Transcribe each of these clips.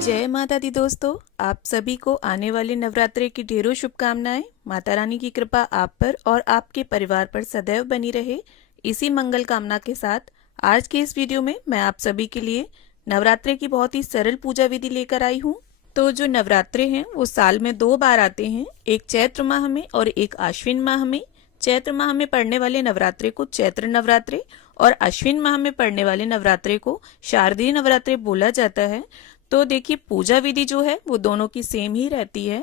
जय माता दी दोस्तों, आप सभी को आने वाले नवरात्रे की ढेरों शुभकामनाएं। माता रानी की कृपा आप पर और आपके परिवार पर सदैव बनी रहे, इसी मंगल कामना के साथ आज के इस वीडियो में मैं आप सभी के लिए नवरात्रे की बहुत ही सरल पूजा विधि लेकर आई हूँ। तो जो नवरात्रे हैं वो साल में 2 बार आते हैं, एक चैत्र माह में और एक आश्विन माह में। चैत्र माह में पड़ने वाले नवरात्रे को चैत्र नवरात्रे और अश्विन माह में पड़ने वाले नवरात्रे को शारदीय नवरात्रे बोला जाता है। तो देखिए पूजा विधि जो है वो दोनों की सेम ही रहती है।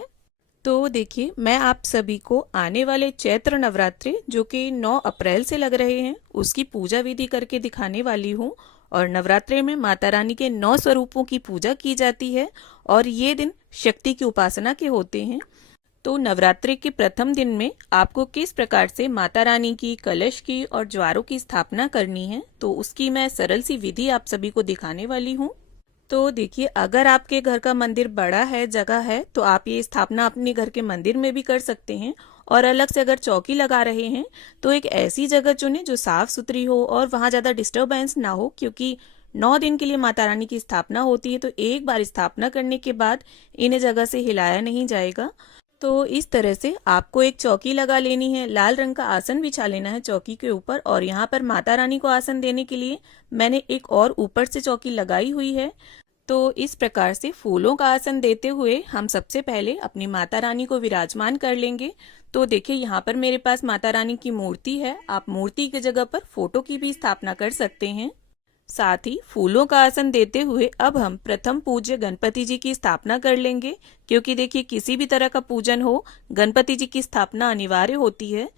तो देखिए मैं आप सभी को आने वाले चैत्र नवरात्रे जो कि 9 अप्रैल से लग रहे हैं उसकी पूजा विधि करके दिखाने वाली हूँ। और नवरात्रे में माता रानी के 9 स्वरूपों की पूजा की जाती है और ये दिन शक्ति की उपासना के होते हैं। तो नवरात्रि के प्रथम दिन में आपको किस प्रकार से माता रानी की, कलश की और ज्वारों की स्थापना करनी है, तो उसकी मैं सरल सी विधि आप सभी को दिखाने वाली हूँ। तो देखिए अगर आपके घर का मंदिर बड़ा है, जगह है, तो आप ये स्थापना अपने घर के मंदिर में भी कर सकते हैं। और अलग से अगर चौकी लगा रहे हैं तो एक ऐसी जगह चुने जो साफ सुथरी हो और वहां ज्यादा डिस्टरबेंस ना हो, क्योंकि 9 दिन के लिए माता रानी की स्थापना होती है। तो एक बार स्थापना करने के बाद इन्हें जगह से हिलाया नहीं जाएगा। तो इस तरह से आपको एक चौकी लगा लेनी है, लाल रंग का आसन बिछा लेना है चौकी के ऊपर। और यहाँ पर माता रानी को आसन देने के लिए मैंने एक और ऊपर से चौकी लगाई हुई है। तो इस प्रकार से फूलों का आसन देते हुए हम सबसे पहले अपनी माता रानी को विराजमान कर लेंगे। तो देखिए यहाँ पर मेरे पास माता रानी की मूर्ति है, आप मूर्ति की जगह पर फोटो की भी स्थापना कर सकते हैं। साथ ही फूलों का आसन देते हुए अब हम प्रथम पूज्य गणपति जी की स्थापना कर लेंगे, क्योंकि देखिए किसी भी तरह का पूजन हो गणपति जी की स्थापना अनिवार्य होती है।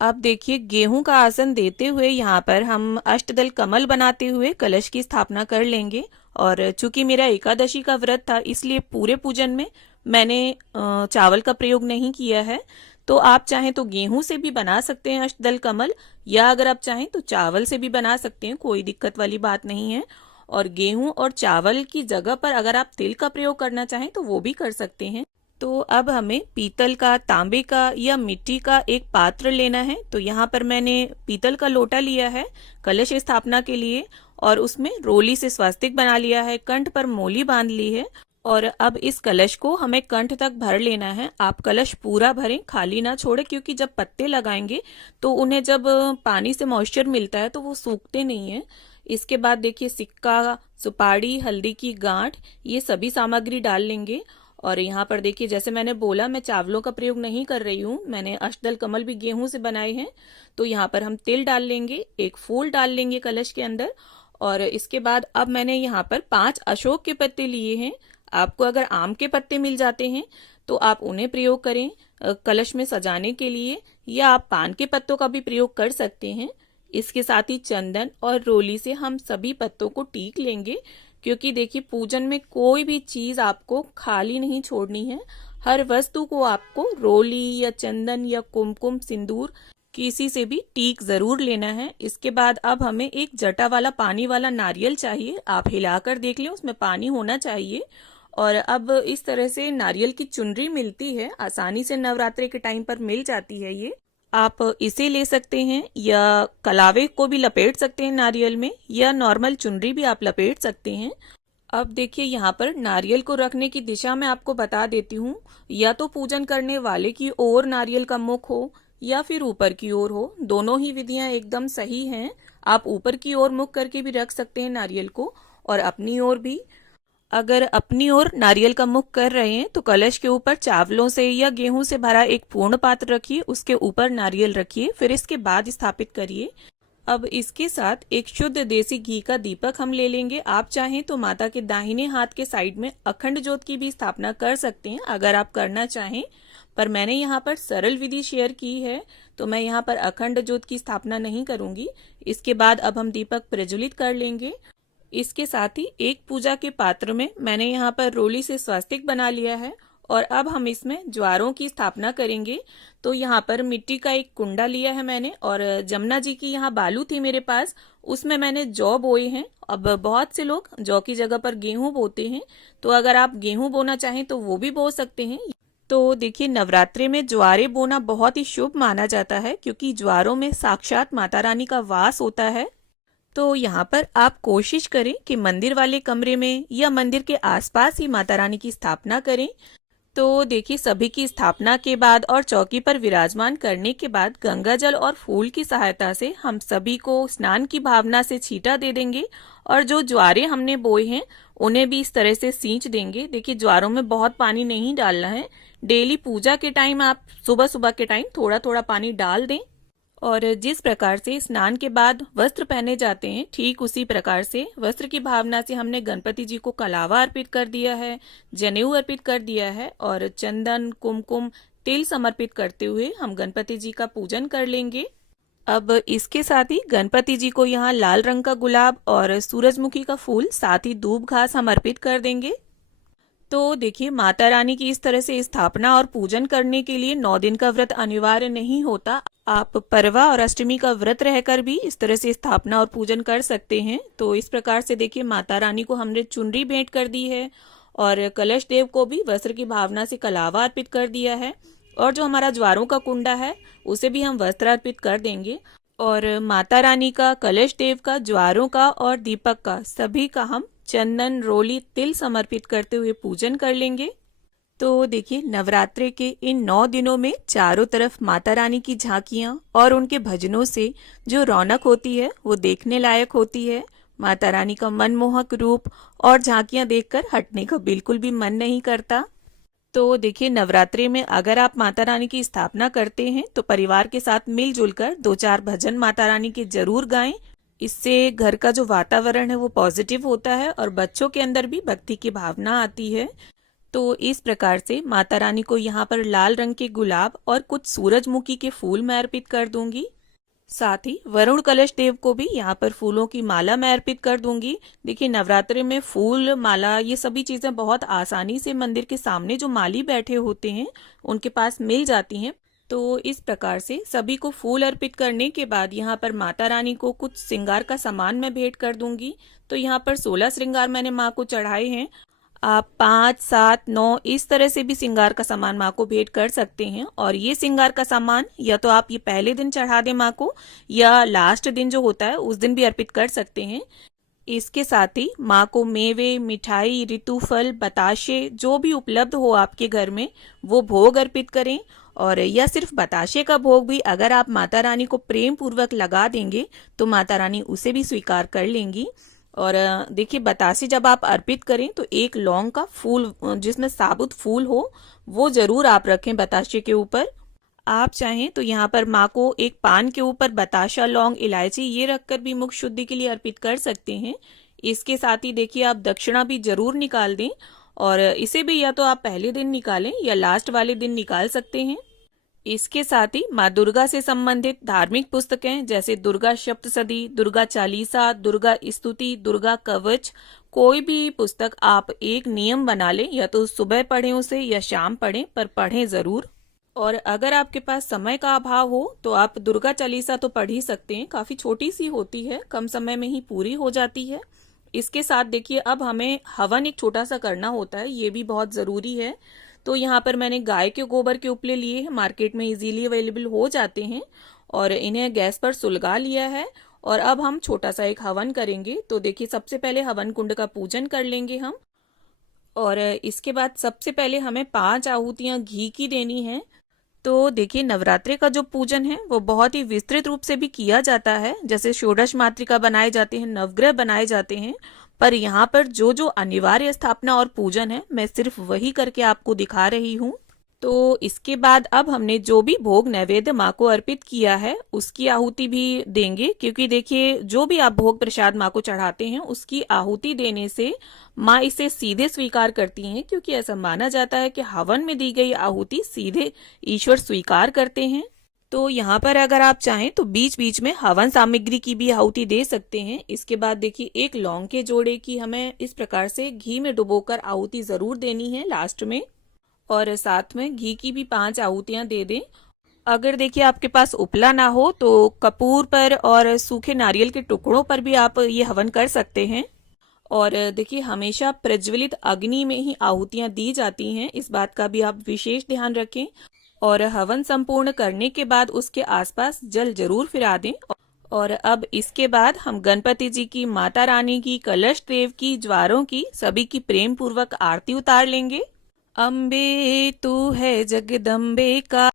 अब देखिए गेहूं का आसन देते हुए यहाँ पर हम अष्टदल कमल बनाते हुए कलश की स्थापना कर लेंगे। और चूंकि मेरा एकादशी का व्रत था इसलिए पूरे पूजन में मैंने चावल का प्रयोग नहीं किया है। तो आप चाहें तो गेहूं से भी बना सकते हैं अष्टदल कमल, या अगर आप चाहें तो चावल से भी बना सकते हैं, कोई दिक्कत वाली बात नहीं है। और गेहूं और चावल की जगह पर अगर आप तिल का प्रयोग करना चाहें तो वो भी कर सकते हैं। तो अब हमें पीतल का, तांबे का या मिट्टी का एक पात्र लेना है। तो यहाँ पर मैंने पीतल का लोटा लिया है कलश स्थापना के लिए, और उसमें रोली से स्वास्तिक बना लिया है, कंठ पर मोली बांध ली है। और अब इस कलश को हमें कंठ तक भर लेना है। आप कलश पूरा भरें, खाली ना छोड़े, क्योंकि जब पत्ते लगाएंगे तो उन्हें जब पानी से मॉइस्चर मिलता है तो वो सूखते नहीं है। इसके बाद देखिए सिक्का, सुपारी, हल्दी की गांठ, ये सभी सामग्री डाल लेंगे। और यहाँ पर देखिए जैसे मैंने बोला मैं चावलों का प्रयोग नहीं कर रही हूँ, मैंने अष्टदल कमल भी गेहूं से बनाए हैं। तो यहाँ पर हम तिल डाल लेंगे, एक फूल डाल लेंगे कलश के अंदर। और इसके बाद अब मैंने यहाँ पर 5 अशोक के पत्ते लिए हैं। आपको अगर आम के पत्ते मिल जाते हैं तो आप उन्हें प्रयोग करें कलश में सजाने के लिए, या आप पान के पत्तों का भी प्रयोग कर सकते हैं। इसके साथ ही चंदन और रोली से हम सभी पत्तों को टीक लेंगे, क्योंकि देखिए पूजन में कोई भी चीज आपको खाली नहीं छोड़नी है। हर वस्तु को आपको रोली या चंदन या कुमकुम, सिंदूर किसी से भी टीक जरूर लेना है। इसके बाद अब हमें एक जटा वाला पानी वाला नारियल चाहिए, आप हिलाकर देख लें उसमें पानी होना चाहिए। और अब इस तरह से नारियल की चुनरी मिलती है, आसानी से नवरात्रि के टाइम पर मिल जाती है ये। आप इसे ले सकते हैं या कलावे को भी लपेट सकते हैं नारियल में, या नॉर्मल चुनरी भी आप लपेट सकते हैं। अब देखिए यहाँ पर नारियल को रखने की दिशा मैं आपको बता देती हूँ। या तो पूजन करने वाले की ओर नारियल का मुख हो या फिर ऊपर की ओर हो, दोनों ही विधियां एकदम सही हैं। आप ऊपर की ओर मुख करके भी रख सकते हैं नारियल को, और अपनी ओर भी। अगर अपनी ओर नारियल का मुख कर रहे हैं तो कलश के ऊपर चावलों से या गेहूं से भरा एक पूर्ण पात्र रखिए, उसके ऊपर नारियल रखिए, फिर इसके बाद स्थापित करिए। अब इसके साथ एक शुद्ध देसी घी का दीपक हम ले लेंगे। आप चाहें तो माता के दाहिने हाथ के साइड में अखंड ज्योत की भी स्थापना कर सकते हैं अगर आप करना चाहें, पर मैंने यहाँ पर सरल विधि शेयर की है तो मैं यहाँ पर अखंड ज्योत की स्थापना नहीं करूंगी। इसके बाद अब हम दीपक प्रज्वलित कर लेंगे। इसके साथ ही एक पूजा के पात्र में मैंने यहाँ पर रोली से स्वास्तिक बना लिया है, और अब हम इसमें ज्वारों की स्थापना करेंगे। तो यहाँ पर मिट्टी का एक कुंडा लिया है मैंने, और जमुना जी की यहाँ बालू थी मेरे पास, उसमें मैंने जौ बोए हैं। अब बहुत से लोग जौ की जगह पर गेहूं बोते हैं, तो अगर आप गेहूं बोना चाहें तो वो भी बो सकते हैं। तो देखिए नवरात्रि में ज्वारे बोना बहुत ही शुभ माना जाता है, क्योंकि ज्वारों में साक्षात माता रानी का वास होता है। तो यहाँ पर आप कोशिश करें कि मंदिर वाले कमरे में या मंदिर के आसपास ही माता रानी की स्थापना करें। तो देखिए, सभी की स्थापना के बाद और चौकी पर विराजमान करने के बाद गंगा जल और फूल की सहायता से हम सभी को स्नान की भावना से छींटा दे देंगे और जो ज्वारे हमने बोए हैं उन्हें भी इस तरह से सींच देंगे। देखिए, ज्वारों में बहुत पानी नहीं डालना है। डेली पूजा के टाइम आप सुबह सुबह के टाइम थोड़ा थोड़ा पानी डाल दें। और जिस प्रकार से स्नान के बाद वस्त्र पहने जाते हैं, ठीक उसी प्रकार से वस्त्र की भावना से हमने गणपति जी को कलावा अर्पित कर दिया है, जनेऊ अर्पित कर दिया है और चंदन, कुमकुम, तिल समर्पित करते हुए हम गणपति जी का पूजन कर लेंगे। अब इसके साथ ही गणपति जी को यहाँ लाल रंग का गुलाब और सूरजमुखी का फूल, साथ ही दूब घास हम अर्पित कर देंगे। तो देखिए, माता रानी की इस तरह से स्थापना और पूजन करने के लिए 9 दिन का व्रत अनिवार्य नहीं होता। आप परवा और अष्टमी का व्रत रहकर भी इस तरह से स्थापना और पूजन कर सकते हैं। तो इस प्रकार से देखिए, माता रानी को हमने चुनरी भेंट कर दी है और कलश देव को भी वस्त्र की भावना से कलावा अर्पित कर दिया है और जो हमारा ज्वारों का कुंडा है उसे भी हम वस्त्र अर्पित कर देंगे। और माता रानी का, कलश देव का, ज्वारों का और दीपक का, सभी का हम चंदन, रोली, तिल समर्पित करते हुए पूजन कर लेंगे। तो देखिए, नवरात्रे के इन 9 दिनों में चारों तरफ माता रानी की झांकियां और उनके भजनों से जो रौनक होती है वो देखने लायक होती है। माता रानी का मनमोहक रूप और झांकियां देखकर हटने का बिल्कुल भी मन नहीं करता। तो देखिए, नवरात्रि में अगर आप माता रानी की स्थापना करते हैं तो परिवार के साथ मिलजुल कर 2-4 भजन माता रानी के जरूर गाएं। इससे घर का जो वातावरण है वो पॉजिटिव होता है और बच्चों के अंदर भी भक्ति की भावना आती है। तो इस प्रकार से माता रानी को यहाँ पर लाल रंग के गुलाब और कुछ सूरजमुखी के फूल मैं अर्पित कर दूंगी। साथ ही वरुण कलश देव को भी यहाँ पर फूलों की माला मैं अर्पित कर दूंगी। देखिए, नवरात्रि में फूल, माला, ये सभी चीजें बहुत आसानी से मंदिर के सामने जो माली बैठे होते हैं उनके पास मिल जाती हैं। तो इस प्रकार से सभी को फूल अर्पित करने के बाद यहाँ पर माता रानी को कुछ श्रृंगार का सामान मैं भेंट कर दूंगी। तो यहाँ पर 16 श्रृंगार मैंने माँ को चढ़ाए हैं। आप 5, 7, 9 इस तरह से भी श्रृंगार का सामान माँ को भेंट कर सकते हैं। और ये श्रृंगार का सामान या तो आप ये पहले दिन चढ़ा दें माँ को, या लास्ट दिन जो होता है उस दिन भी अर्पित कर सकते हैं। इसके साथ ही माँ को मेवे, मिठाई, ऋतुफल, बताशे जो भी उपलब्ध हो आपके घर में वो भोग अर्पित करें। और या सिर्फ बताशे का भोग भी अगर आप माता रानी को प्रेम पूर्वक लगा देंगे तो माता रानी उसे भी स्वीकार कर लेंगी। और देखिए, बतासे जब आप अर्पित करें तो एक लौंग का फूल, जिसमें साबुत फूल हो, वो जरूर आप रखें बताशे के ऊपर। आप चाहें तो यहाँ पर माँ को एक पान के ऊपर बताशा, लौंग, इलायची ये रखकर भी मुख शुद्धि के लिए अर्पित कर सकते हैं। इसके साथ ही देखिए, आप दक्षिणा भी जरूर निकाल दें और इसे भी या तो आप पहले दिन निकालें या लास्ट वाले दिन निकाल सकते हैं। इसके साथ ही माँ दुर्गा से संबंधित धार्मिक पुस्तकें जैसे दुर्गा सप्तशती, दुर्गा चालीसा, दुर्गा स्तुति, दुर्गा कवच, कोई भी पुस्तक आप एक नियम बना लें, या तो सुबह पढ़ें उसे या शाम पढ़ें, पर पढ़ें जरूर। और अगर आपके पास समय का अभाव हो तो आप दुर्गा चालीसा तो पढ़ ही सकते हैं, काफी छोटी सी होती है, कम समय में ही पूरी हो जाती है। इसके साथ देखिए, अब हमें हवन एक छोटा सा करना होता है, ये भी बहुत जरूरी है। तो यहाँ पर मैंने गाय के गोबर के उपले लिए हैं, मार्केट में इजीली अवेलेबल हो जाते हैं, और इन्हें गैस पर सुलगा लिया है। और अब हम छोटा सा एक हवन करेंगे। तो देखिए, सबसे पहले हवन कुंड का पूजन कर लेंगे हम। और इसके बाद सबसे पहले हमें 5 आहुतियां घी की देनी है। तो देखिए, नवरात्रि का जो पूजन है वो बहुत ही विस्तृत रूप से भी किया जाता है, जैसे षोडश मातृका बनाए जाते हैं, नवग्रह बनाए जाते हैं, पर यहाँ पर जो जो अनिवार्य स्थापना और पूजन है मैं सिर्फ वही करके आपको दिखा रही हूँ। तो इसके बाद अब हमने जो भी भोग नैवेद्य माँ को अर्पित किया है उसकी आहुति भी देंगे, क्योंकि देखिए, जो भी आप भोग प्रसाद माँ को चढ़ाते हैं उसकी आहुति देने से माँ इसे सीधे स्वीकार करती हैं, क्योंकि ऐसा माना जाता है कि हवन में दी गई आहुति सीधे ईश्वर स्वीकार करते हैं। तो यहाँ पर अगर आप चाहें तो बीच बीच में हवन सामग्री की भी आहुति दे सकते हैं। इसके बाद देखिए, एक लौंग के जोड़े की हमें इस प्रकार से घी में डुबोकर आहुति जरूर देनी है लास्ट में, और साथ में घी की भी 5 आहुतियां दे दें। अगर देखिए आपके पास उपला ना हो तो कपूर पर और सूखे नारियल के टुकड़ों पर भी आप ये हवन कर सकते हैं। और देखिए, हमेशा प्रज्वलित अग्नि में ही आहुतियां दी जाती हैं, इस बात का भी आप विशेष ध्यान रखें। और हवन संपूर्ण करने के बाद उसके आसपास जल जरूर फिरा दें। और अब इसके बाद हम गणपति जी की, माता रानी की, कलश देव की, ज्वारों की, सभी की प्रेम पूर्वक आरती उतार लेंगे। अम्बे तू है जगदम्बे का